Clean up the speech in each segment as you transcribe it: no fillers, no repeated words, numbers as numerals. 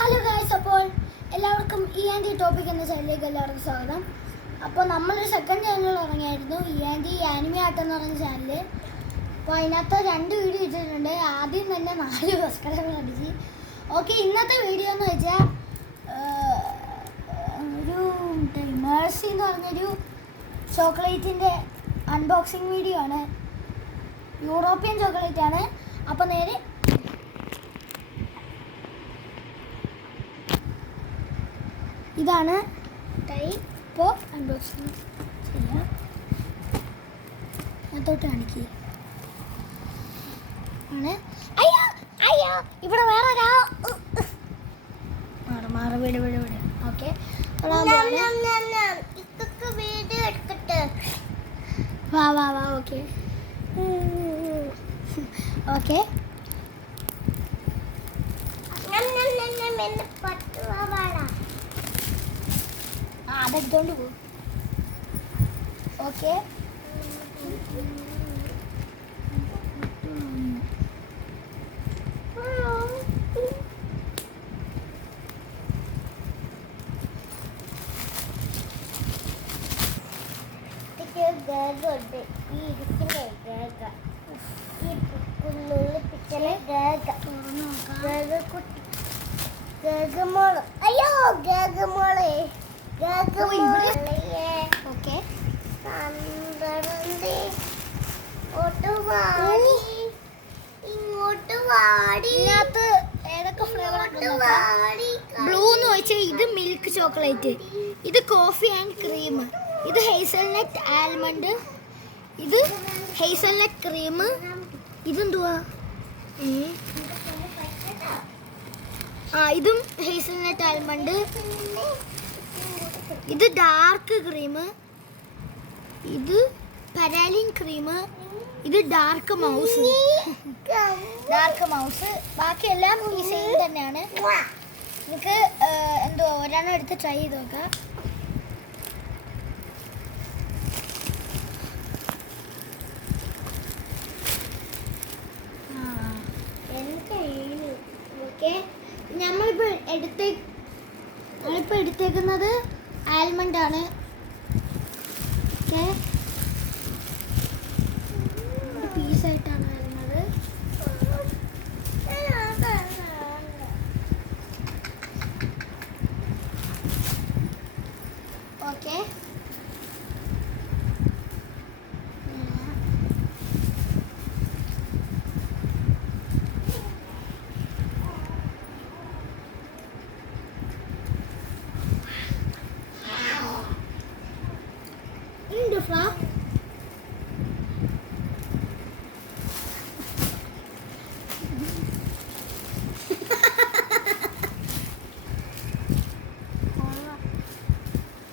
Hello guys, അപ്പോൾ എല്ലാവർക്കും topic എന്ന ചാനലിലേക്ക് എല്ലാവർക്കും സ്വാഗതം. അപ്പോൾ നമ്മളൊരു സെക്കൻഡ് ചാനൽ തുടങ്ങിയായിരുന്നു, ആനിമി ആർട്ട് എന്ന് പറഞ്ഞ ചാനൽ. അപ്പോൾ അതിനകത്ത് 2 വീഡിയോ ഇട്ടിട്ടുണ്ട്. ആദ്യം തന്നെ 4 സബ്സ്ക്രൈബർ അടിച്ച്. ഓക്കെ, ഇന്നത്തെ വീഡിയോ എന്ന് വെച്ചാൽ ഒരു മേഴ്സി എന്ന് പറഞ്ഞൊരു ചോക്ലേറ്റിൻ്റെ അൺബോക്സിങ് വീഡിയോ ആണ്. യൂറോപ്യൻ ചോക്ലേറ്റ് ആണ്. അപ്പോൾ നേരെ ഇതാണ് ടൈപ്പ് അൺബോക്സിങ് ചെയ്യാം. അതോട്ട് കാണിക്കുക ആണ്. അയ്യോ അയ്യോ, ഇവിടെ വേറെ മാറി വീട്. ഓക്കെ, വാ. ഓക്കെ ഓക്കെ, അതെടുത്തോണ്ട് പോകും. ഓക്കെ, അയ്യോ ഗേഗമോളെ ഓക്കെ, ഇങ്ങോട്ട് വാടി. ഇതിനകത്ത് ഏതൊക്കെ ഫ്ലേവർ ബ്ലൂ എന്ന് വെച്ചാൽ ഇത് മിൽക്ക് ചോക്ലേറ്റ്, ഇത് കോഫി ആൻഡ് ക്രീം, ഇത് ഹേസൽനട്ട് ആൽമണ്ട്, ഇത് ഹേസൽനട്ട് ക്രീം, ഇതെന്തുവാ ഇതും ഹേസൽനട്ട് ആൽമണ്ട്, ഇത് ഡാർക്ക് ക്രീം, ഇത് പരാലിൻ ക്രീം, ഇത് ഡാർക്ക് മൗസ്. ബാക്കിയെല്ലാം ഈ സെയിം തന്നെയാണ്. നിങ്ങൾക്ക് എന്തോ ഒരെണ്ണം എടുത്ത് ട്രൈ ചെയ്ത് നോക്കാം. ഓക്കെ, നമ്മളിപ്പോൾ എടുത്തേക്കുന്നത് ആൽമണ്ട് ആണ്. ഓക്കെ, പീസായിട്ടാണ് വരുന്നത്. ഓക്കെ,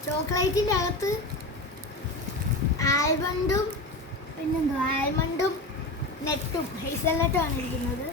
ചോക്ലേറ്റിൻ്റെ അകത്ത് ആൽമണ്ടും നട്ടും ഹേസൽനട്ടും ആണ് ഇരിക്കുന്നത്.